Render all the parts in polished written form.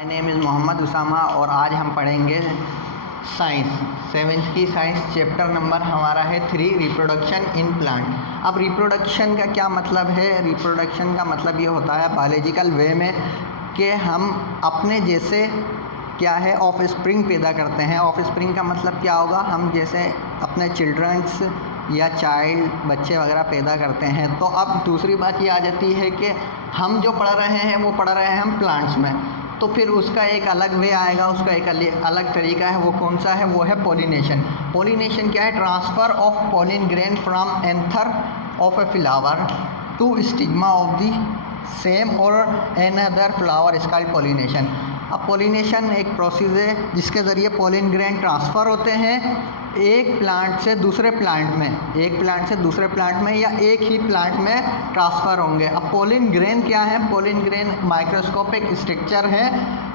My name is Mohammad Usama और आज हम पढ़ेंगे साइंस 7th की साइंस। चैप्टर नंबर हमारा है 3 रिप्रोडक्शन इन प्लांट। अब रिप्रोडक्शन का क्या मतलब है? रिप्रोडक्शन का मतलब ये होता है बायोलॉजिकल वे में कि हम अपने जैसे क्या है ऑफ स्प्रिंग पैदा करते हैं। ऑफ स्प्रिंग का मतलब क्या होगा? हम जैसे अपने चिल्ड्रंस या चाइल्ड बच्चे वगैरह पैदा करते हैं। तो अब दूसरी बात ये आ जाती है कि हम जो पढ़ रहे हैं वो पढ़ रहे हैं हम प्लांट्स में, तो फिर उसका एक अलग वे आएगा, उसका एक अलग तरीका है। वो कौन सा है? वो है पॉलिनेशन। पॉलिनेशन क्या है? Transfer of pollen grain from anther of a flower to stigma of the same और another flower is called pollination. अब पॉलिनेशन एक प्रोसेस है जिसके ज़रिए पॉलिन ग्रेन ट्रांसफ़र होते हैं एक प्लांट से दूसरे प्लांट में, एक प्लांट से दूसरे प्लांट में या एक ही प्लांट में ट्रांसफ़र होंगे। अब पॉलिन ग्रेन क्या है? पॉलिन ग्रेन माइक्रोस्कोपिक स्ट्रक्चर है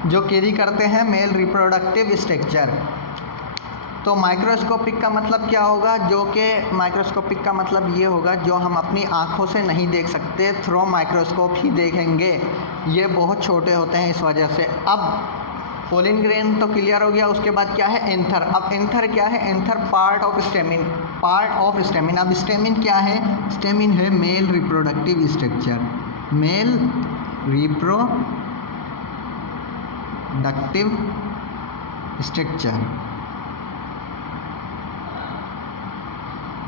जो कैरी करते हैं मेल रिप्रोडक्टिव स्ट्रक्चर। तो माइक्रोस्कोपिक का मतलब क्या होगा? जो कि माइक्रोस्कोपिक का मतलब ये होगा जो हम अपनी आँखों से नहीं देख सकते, थ्रू माइक्रोस्कोप ही देखेंगे। ये बहुत छोटे होते हैं इस वजह से। अब पॉलिन ग्रेन तो क्लियर हो गया। उसके बाद क्या है? एंथर। अब एंथर क्या है? Anther part of stamen, part of stamen. अब स्टेमिन क्या है? स्टेमिन है male reproductive structure, male reproductive structure.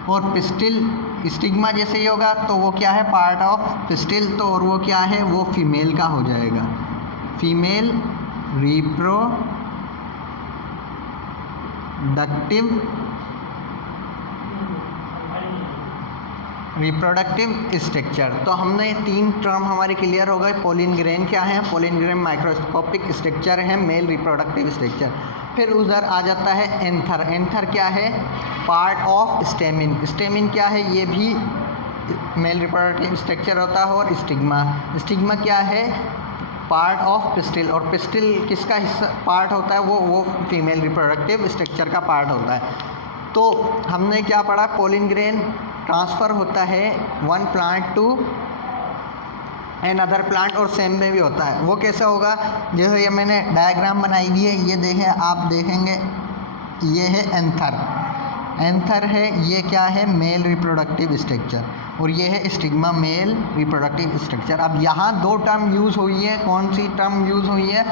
और पिस्टिल स्टिग्मा जैसे ही होगा तो वो क्या है? Part of pistil. तो और वो क्या है? वो फीमेल का हो जाएगा, फीमेल रिप्रोडक्टिव स्ट्रक्चर। तो हमने 3 टर्म हमारे क्लियर हो गए। पॉलिन ग्रेन क्या है? पॉलिन ग्रेन माइक्रोस्कोपिक स्ट्रक्चर है, मेल रिप्रोडक्टिव स्ट्रक्चर। फिर उधर आ जाता है एंथर। एंथर क्या है? Part of stamen. स्टेमिन क्या है? ये भी मेल रिप्रोडक्टिव स्ट्रक्चर होता है। और स्टिग्मा, स्टिग्मा क्या है? Part of pistil. और पिस्टिल किसका हिस्सा पार्ट होता है? वो फीमेल रिप्रोडक्टिव स्ट्रक्चर का पार्ट होता है। तो हमने क्या पढ़ा? पॉलिन ग्रेन ट्रांसफ़र होता है one plant to another plant और सेम में भी होता है। वो कैसे होगा? जैसे ये मैंने डायग्राम बनाई दी है, ये देखें, आप देखेंगे ये है एंथर। एंथर है, ये क्या है? Male reproductive structure. और ये है स्टिग्मा, मेल रिप्रोडक्टिव स्ट्रक्चर। अब यहाँ 2 टर्म यूज़ हुई है। कौन सी टर्म यूज़ हुई है?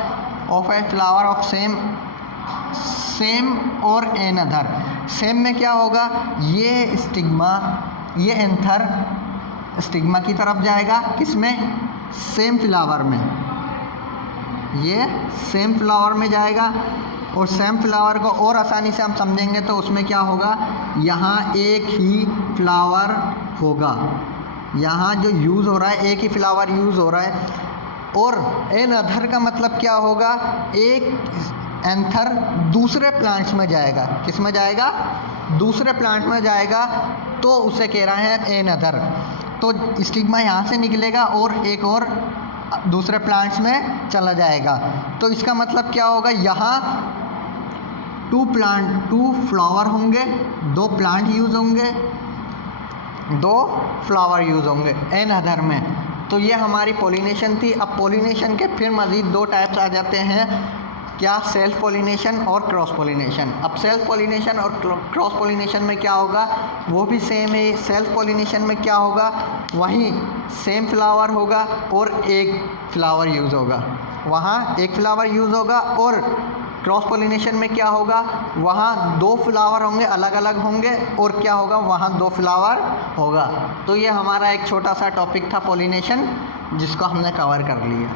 Of a flower of same और एनदर। सेम में क्या होगा? ये स्टिग्मा, ये एंथर स्टिग्मा की तरफ जाएगा, किसमें? सेम फ्लावर में। ये सेम फ्लावर में जाएगा। और सेम फ्लावर को और आसानी से हम समझेंगे तो उसमें क्या होगा? यहाँ एक ही फ्लावर होगा। यहाँ जो यूज़ हो रहा है एक ही फ्लावर यूज़ हो रहा है। और एन अदर का मतलब क्या होगा? एक एंथर दूसरे प्लांट्स में जाएगा। किस में जाएगा? दूसरे प्लांट में जाएगा। तो उसे कह रहा है एन अदर। तो स्टिग्मा यहाँ से निकलेगा और एक और दूसरे प्लांट्स में चला जाएगा। तो इसका मतलब क्या होगा? यहाँ 2 फ्लावर होंगे, 2 प्लांट यूज़ होंगे, 2 फ्लावर यूज़ होंगे एन अदर में। तो ये हमारी पॉलिनेशन थी। अब पॉलिनेशन के फिर मज़ीद 2 टाइप्स आ जाते हैं। क्या? सेल्फ पॉलिनेशन और क्रॉस पॉलिनेशन। अब सेल्फ पॉलिनेशन और क्रॉस पॉलिनेशन में क्या होगा? वो भी सेम है। सेल्फ पॉलिनेशन में क्या होगा? वहीं सेम फ्लावर होगा और एक फ्लावर यूज़ होगा, वहाँ एक फ्लावर यूज़ होगा। और क्रॉस पॉलिनेशन में क्या होगा? वहाँ 2 फ्लावर होंगे, अलग अलग होंगे। और क्या होगा? वहाँ 2 फ्लावर होगा। तो ये हमारा एक छोटा सा टॉपिक था पॉलिनेशन, जिसको हमने कवर कर लिया।